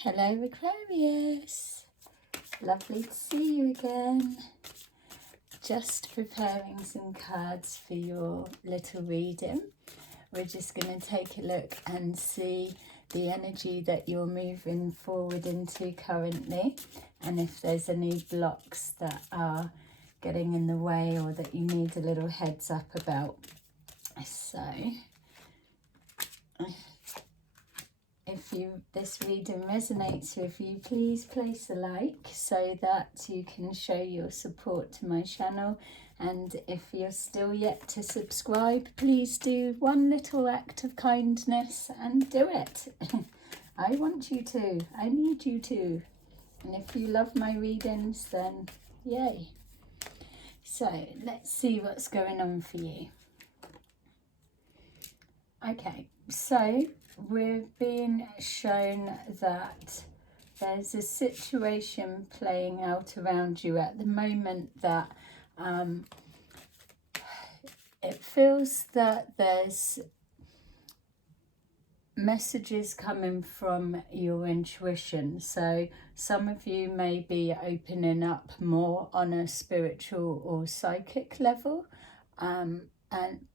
Hello Aquarius, lovely to see you again. Just preparing some cards for your little reading. We're just going to take a look and see the energy that you're moving forward into currently, and if there's any blocks that are getting in the way or that you need a little heads up about. So if this reading resonates with you, please place a like so that you can show your support to my channel. And if you're still yet to subscribe, please do one little act of kindness and do it. I want you to, I need you to. And if you love my readings, then yay. So let's see what's going on for you. Okay, so we're being shown that there's a situation playing out around you at the moment that it feels that there's messages coming from your intuition. So some of you may be opening up more on a spiritual or psychic level,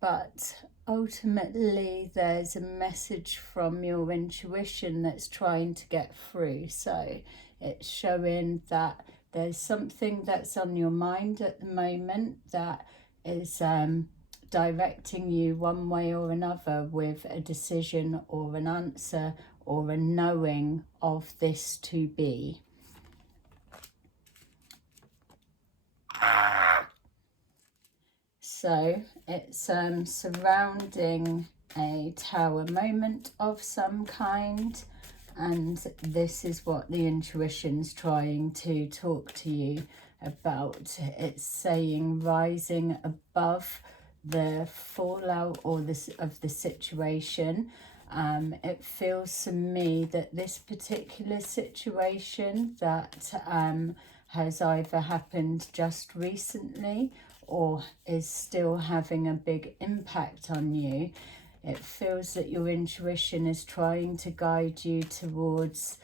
but ultimately there's a message from your intuition that's trying to get through. So it's showing that there's something that's on your mind at the moment that is directing you one way or another with a decision or an answer or a knowing of this to be. So it's surrounding a tower moment of some kind, and this is what the intuition's trying to talk to you about. It's saying rising above the fallout or of the situation. It feels to me that this particular situation that has either happened just recently or is still having a big impact on you, it feels that your intuition is trying to guide you towards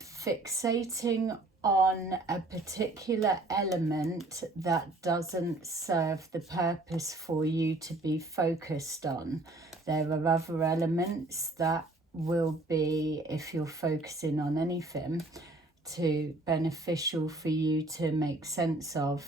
fixating on a particular element that doesn't serve the purpose for you to be focused on. There are other elements that will be, if you're focusing on anything, to beneficial for you to make sense of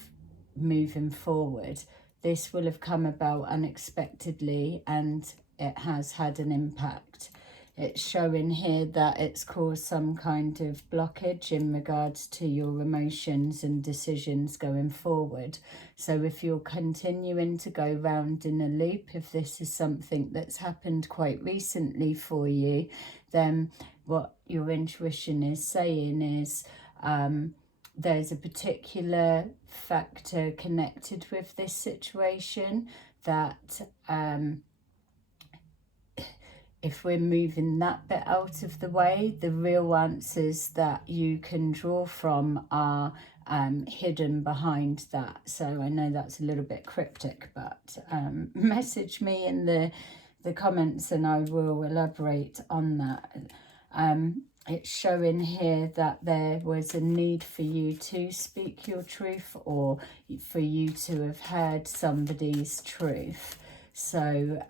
moving forward. This will have come about unexpectedly and it has had an impact. It's showing here that it's caused some kind of blockage in regards to your emotions and decisions going forward. So if you're continuing to go round in a loop, if this is something that's happened quite recently for you, then what your intuition is saying is there's a particular factor connected with this situation that if we're moving that bit out of the way, the real answers that you can draw from are hidden behind that. So I know that's a little bit cryptic, but message me in the comments and I will elaborate on that. It's showing here that there was a need for you to speak your truth or for you to have heard somebody's truth. So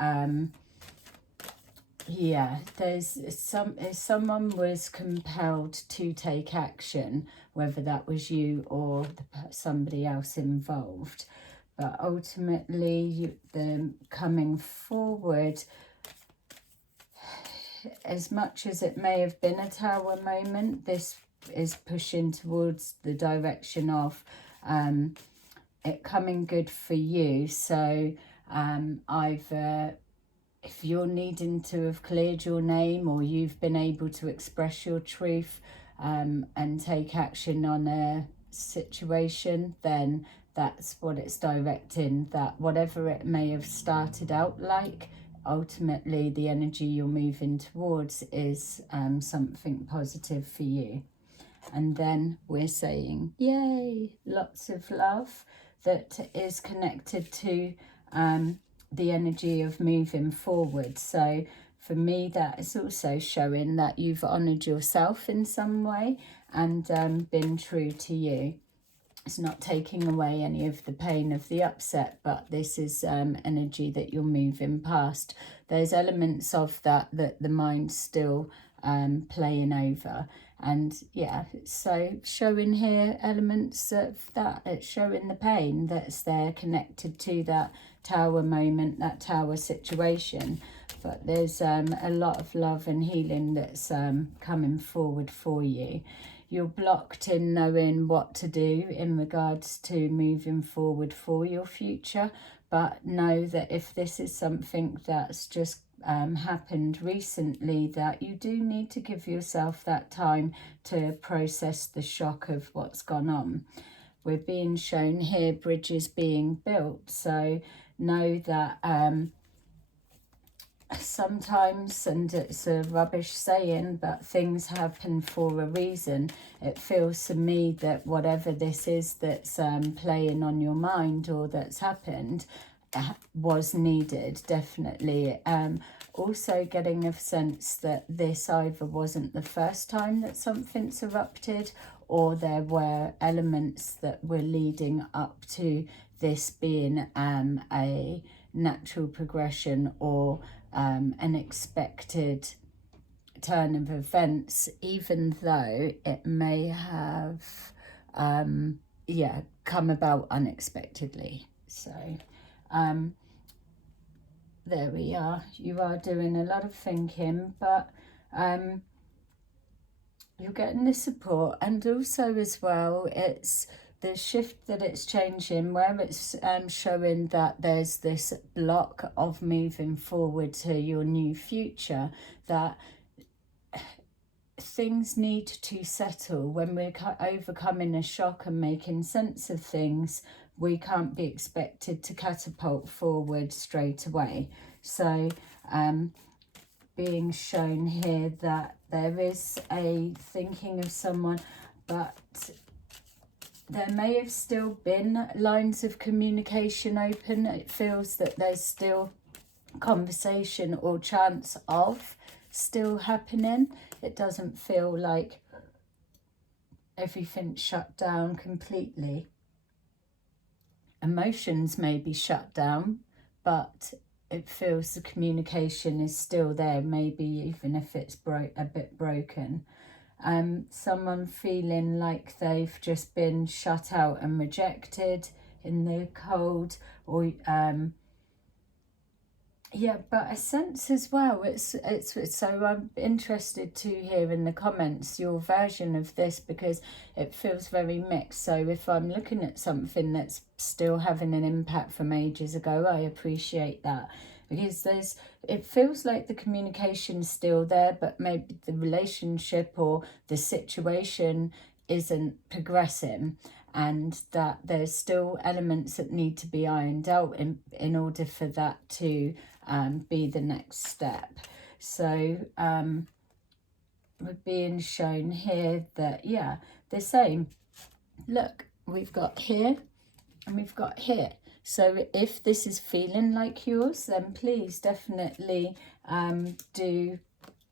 yeah, if someone was compelled to take action, whether that was you or somebody else involved. But ultimately, them coming forward, as much as it may have been a tower moment, this is pushing towards the direction of it coming good for you. So either if you're needing to have cleared your name or you've been able to express your truth and take action on a situation, then that's what it's directing, that whatever it may have started out like, ultimately the energy you're moving towards is something positive for you. And then we're saying, yay, lots of love that is connected to the energy of moving forward. So for me, that is also showing that you've honoured yourself in some way and been true to you. It's not taking away any of the pain of the upset, but this is energy that you're moving past. There's elements of that the mind's still playing over. And yeah, so showing here elements of that. It's showing the pain that's there connected to that tower moment, that tower situation. But there's a lot of love and healing that's coming forward for you. You're blocked in knowing what to do in regards to moving forward for your future, but know that if this is something that's just happened recently, that you do need to give yourself that time to process the shock of what's gone on. We're being shown here bridges being built, so know that sometimes, and it's a rubbish saying, but things happen for a reason. It feels to me that whatever this is that's playing on your mind or that's happened was needed, definitely. Also getting a sense that this either wasn't the first time that something's erupted, or there were elements that were leading up to this being a natural progression or an expected turn of events, even though it may have come about unexpectedly. So there we are. You are doing a lot of thinking, but you're getting the support. And also as well, it's the shift that it's changing, where it's showing that there's this block of moving forward to your new future, that things need to settle. When we're overcoming a shock and making sense of things, we can't be expected to catapult forward straight away. So being shown here that there is a thinking of someone, but there may have still been lines of communication open. It feels that there's still conversation or chance of still happening. It doesn't feel like everything's shut down completely. Emotions may be shut down, but it feels the communication is still there, maybe even if it's a bit broken. Someone feeling like they've just been shut out and rejected in the cold, or yeah, but a sense as well. It's so I'm interested to hear in the comments your version of this, because it feels very mixed. So if I'm looking at something that's still having an impact from ages ago, I appreciate that, because it feels like the communication's still there, but maybe the relationship or the situation isn't progressing, and that there's still elements that need to be ironed out in order for that to be the next step. So we're being shown here that, yeah, the same. Look, we've got here and we've got here. So if this is feeling like yours, then please definitely do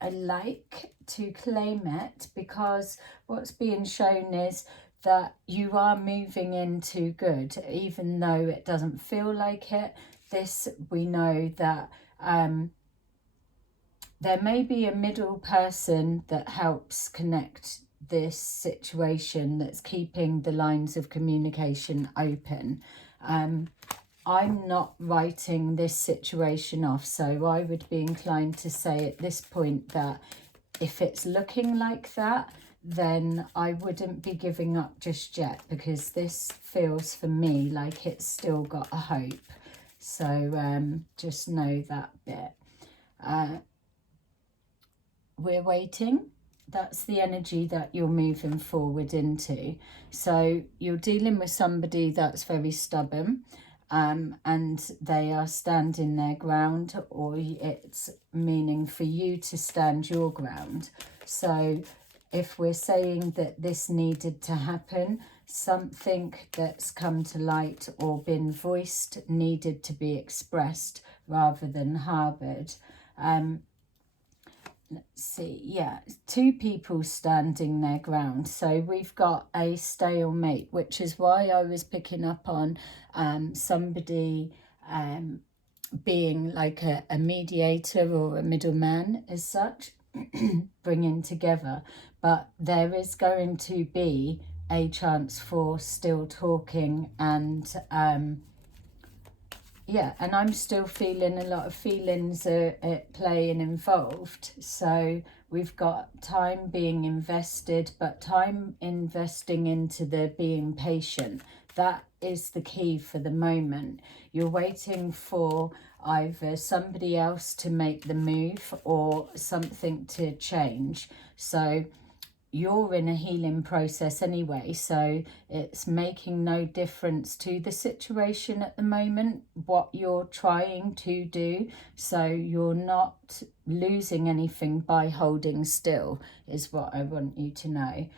a like to claim it, because what's being shown is that you are moving into good, even though it doesn't feel like it. This, we know that there may be a middle person that helps connect this situation, that's keeping the lines of communication open. I'm not writing this situation off, so I would be inclined to say at this point that if it's looking like that, then I wouldn't be giving up just yet, because this feels for me like it's still got a hope. So just know that bit. We're waiting. That's the energy that you're moving forward into. So you're dealing with somebody that's very stubborn, and they are standing their ground, or it's meaning for you to stand your ground. So if we're saying that this needed to happen, something that's come to light or been voiced needed to be expressed rather than harboured. see, yeah, two people standing their ground. So we've got a stalemate, which is why I was picking up on somebody being like a mediator or a middleman as such, bringing together. But there is going to be a chance for still talking and yeah, and I'm still feeling a lot of feelings at play and involved. So we've got time being invested, but time investing into the being patient. That is the key for the moment. You're waiting for either somebody else to make the move or something to change. So you're in a healing process anyway, so it's making no difference to the situation at the moment, what you're trying to do. So you're not losing anything by holding still, is what I want you to know.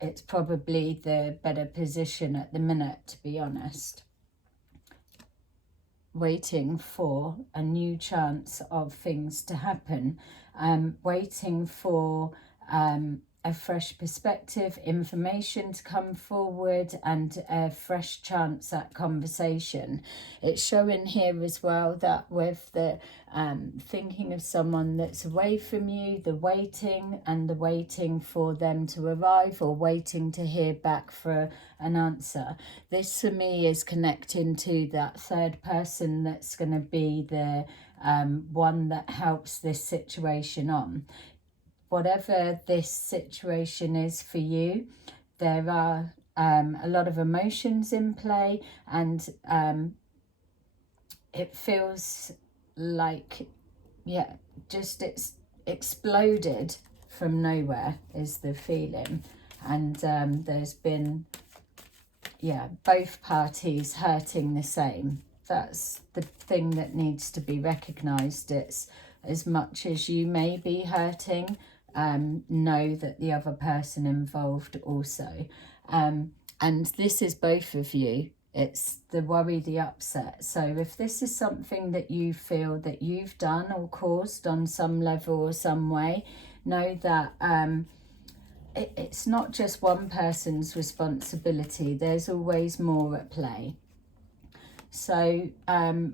It's probably the better position at the minute, to be honest. Waiting for a new chance of things to happen, waiting for a fresh perspective, information to come forward, and a fresh chance at conversation. It's showing here as well that with the thinking of someone that's away from you, the waiting and the waiting for them to arrive or waiting to hear back for an answer. This for me is connecting to that third person that's going to be the one that helps this situation on. Whatever this situation is for you, there are a lot of emotions in play, and it feels like, yeah, just it's exploded from nowhere is the feeling. And there's been, yeah, both parties hurting the same. That's the thing that needs to be recognised. It's as much as you may be hurting, know that the other person involved also. And this is both of you. It's the worry, the upset. So if this is something that you feel that you've done or caused on some level or some way, know that it's not just one person's responsibility. There's always more at play. So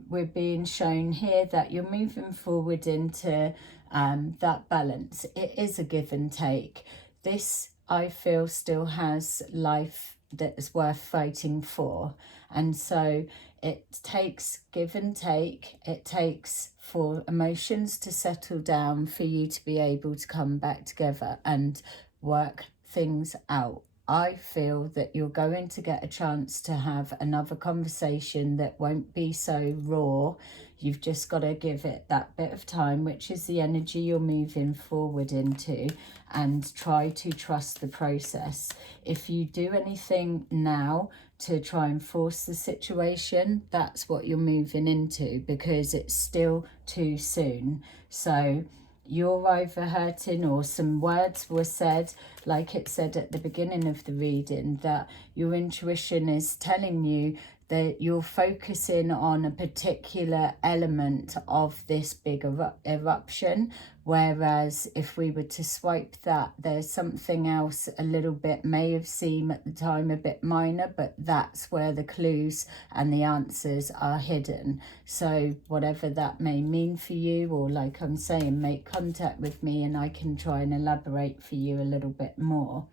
we're being shown here that you're moving forward into that balance. It is a give and take. This, I feel, still has life that is worth fighting for. And so it takes give and take. It takes for emotions to settle down for you to be able to come back together and work things out. I feel that you're going to get a chance to have another conversation that won't be so raw. You've just got to give it that bit of time, which is the energy you're moving forward into, and try to trust the process. If you do anything now to try and force the situation, that's what you're moving into, because it's still too soon. So you're either hurting, or some words were said, like it said at the beginning of the reading, that your intuition is telling you that you're focusing on a particular element of this big eruption, whereas if we were to swipe that, there's something else a little bit, may have seemed at the time a bit minor, but that's where the clues and the answers are hidden. So whatever that may mean for you, or like I'm saying, make contact with me and I can try and elaborate for you a little bit more.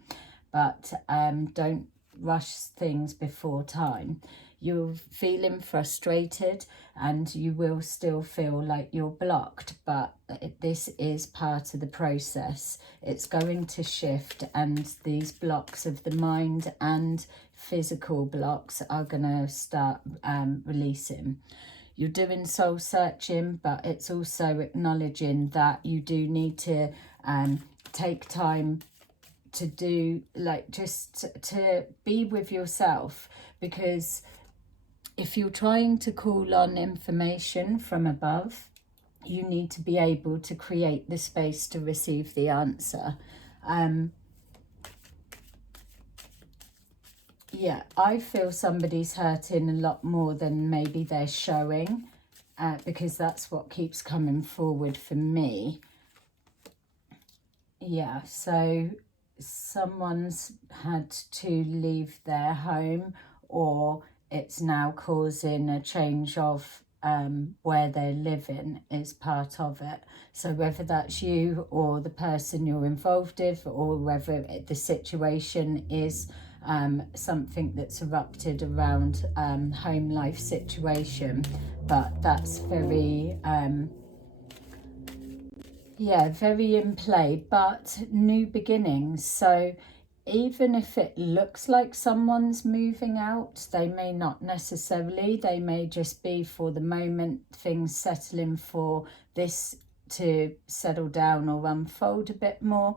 But don't rush things before time. You're feeling frustrated and you will still feel like you're blocked, but this is part of the process. It's going to shift, and these blocks of the mind and physical blocks are going to start releasing. You're doing soul searching, but it's also acknowledging that you do need to take time to do, like, just to be with yourself, because if you're trying to call on information from above, you need to be able to create the space to receive the answer. Yeah, I feel somebody's hurting a lot more than maybe they're showing, because that's what keeps coming forward for me. yeah, so someone's had to leave their home, or it's now causing a change of where they're living is part of it. So whether that's you or the person you're involved with, or whether the situation is something that's erupted around home life situation, but that's very yeah, very in play, but new beginnings. So even if it looks like someone's moving out, they may not necessarily. They may just be, for the moment, things settling for this to settle down or unfold a bit more.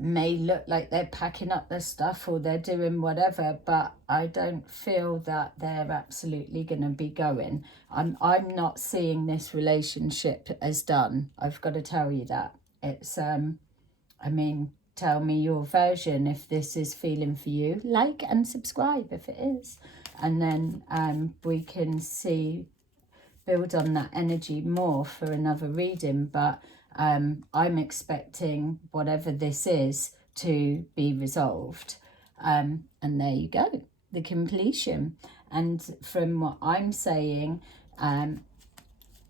May look like they're packing up their stuff or they're doing whatever, but I don't feel that they're absolutely going to be going. I'm not seeing this relationship as done. I've got to tell you that. It's I mean, tell me your version if this is feeling for you. Like and subscribe if it is, and then we can build on that energy more for another reading. But I'm expecting whatever this is to be resolved. And there you go, the completion. And from what I'm saying,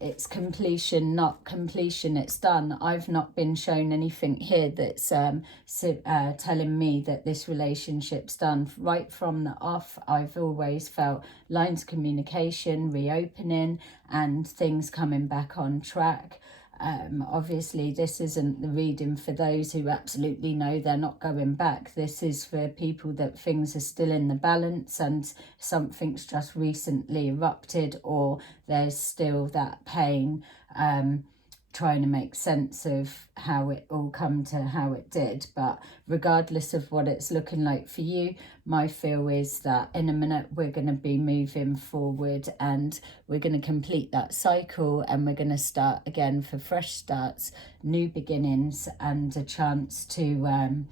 it's completion, not completion. It's done. I've not been shown anything here that's telling me that this relationship's done. Right from the off, I've always felt lines of communication reopening and things coming back on track. Obviously, this isn't the reading for those who absolutely know they're not going back. This is for people that things are still in the balance and something's just recently erupted, or there's still that pain, trying to make sense of how it all come to how it did. But regardless of what it's looking like for you, my feel is that in a minute we're going to be moving forward and we're going to complete that cycle, and we're going to start again for fresh starts, new beginnings, and a chance to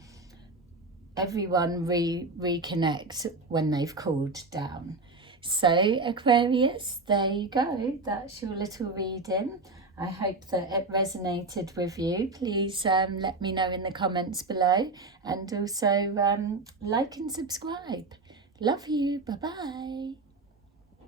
everyone reconnect when they've cooled down. So Aquarius, there you go, that's your little reading. I hope that it resonated with you. Please let me know in the comments below, and also like and subscribe. Love you. Bye bye.